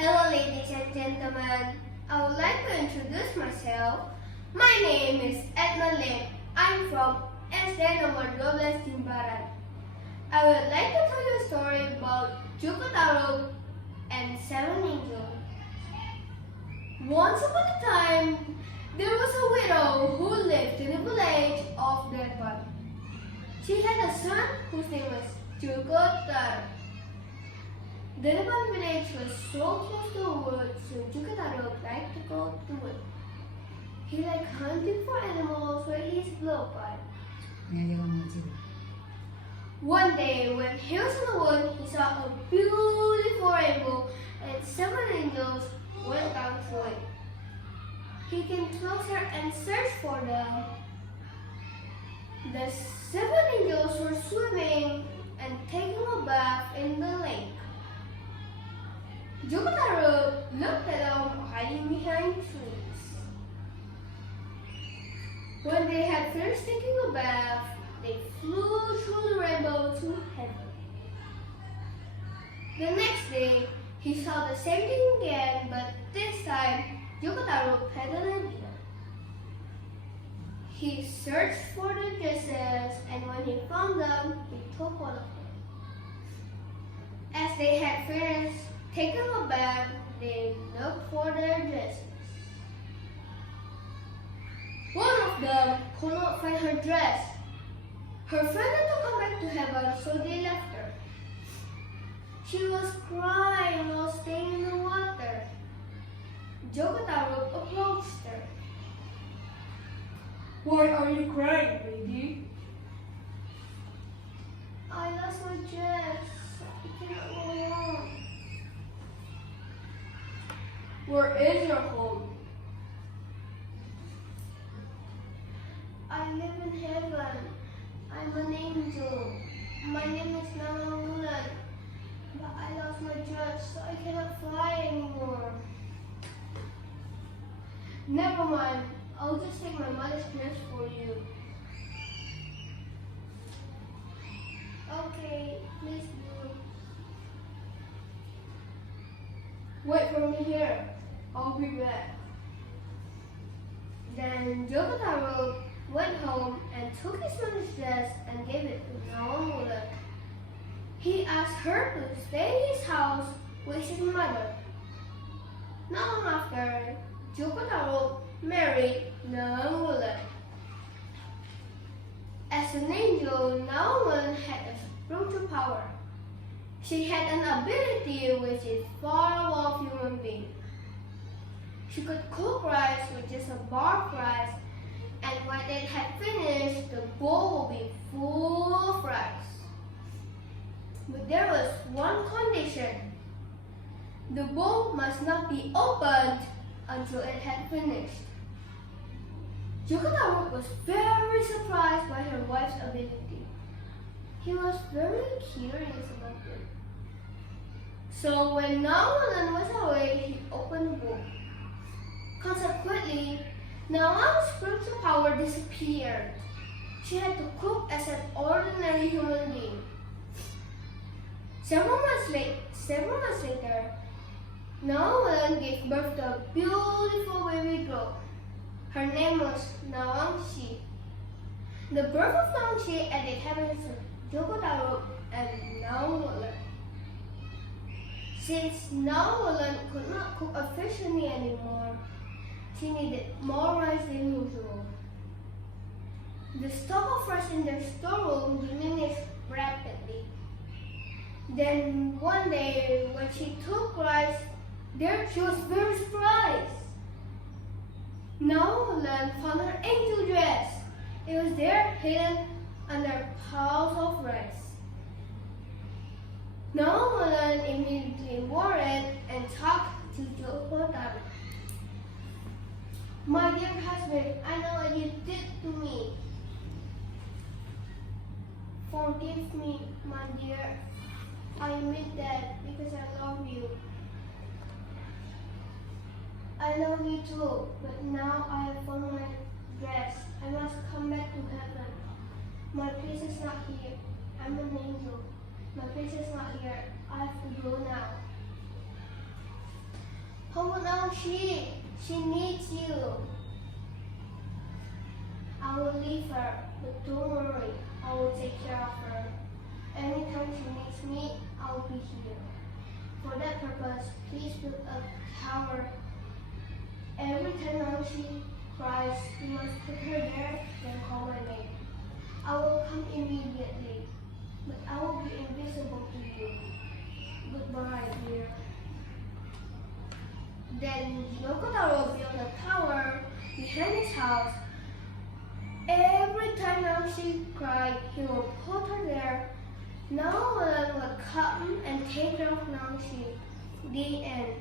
Hello ladies and gentlemen, I would like to introduce myself. My name is Edna Lim. I'm from SD number 12 Jimbaran. I would like to tell you a story about Jaka, Tarub and 7 angels. Once upon a time, there was a widow who lived in the village of Tarub. She had a son whose name was Jaka, Tarub. The Tarub village was so close to the woods, so Jaka liked to go to the wood. He liked hunting for animals where he is blown by. One day, when he was in the wood, he saw a beautiful rainbow and 7 angels went down through it. He came closer and searched for them. The 7 angels were swimming and taking a bath in the lake. Jaka looked at them hiding behind trees. When they had finished taking a bath, they flew through the rainbow to heaven. The next day, he saw the same thing again, but this time, Jaka had an idea. He searched for the dresses, and when he found them, he took one of them. As they had finished taking a bath, they looked for their dresses. One of them could not find her dress. Her friend had to come back to heaven, so they left her. She was crying while staying in the water. Jaka approached her. Why are you crying, lady? I lost my dress. I cannot go on. Where is your home? I live in heaven. I'm an angel. My name is Namamulan. But I lost my dress, so I cannot fly anymore. Never mind. I'll just take my mother's dress for you. Okay, please do. Wait for me here. I'll be back. Then Jaka went home and took his mother's dress and gave it to Nawamulan. He asked her to stay in his house with his mother. Not long after, Jaka married Nawamulan. As an angel, Nawamulan had a spiritual power. She had an ability which is far above human being. She could cook rice with just a bar of rice, and when it had finished, the bowl would be full of rice. But there was one condition. The bowl must not be opened until it had finished. Jaka was very surprised by her wife's ability. He was very curious about it. So when Nawamulan was away, he opened the bowl. Consequently, Nawamulan's spiritual power disappeared. She had to cook as an ordinary human being. Several months later, Nawamulan gave birth to a beautiful baby girl. Her name was Nawangshi. The birth of Nawangshi added happiness to Jaka and Nawamulan. Since Nawamulan could not cook efficiently anymore, she needed more rice than usual. The stock of rice in their storeroom diminished rapidly. Then one day, when she took rice, she was very surprised. Nawamulan found her angel dress. It was there hidden under piles of rice. Nawamulan immediately wore it and talked to Jaka. My dear husband, I know what you did to me. Forgive me, my dear. I admit that because I love you. I love you too, but now I have found my dress. I must come back to heaven. My place is not here. I'm an angel. My place is not here. I have to go now. No, no, she needs you. I will leave her, but don't worry, I will take care of her. Anytime she needs me, I'll be here. For that purpose, please build a tower. Every time she cries, you must put her there and call my name. I will come immediately, but I will be invisible to you. Goodbye, dear. Then Jaka built a tower behind his house. Every time she cried, he would put her there. No one would come and take her off Nancy. The end.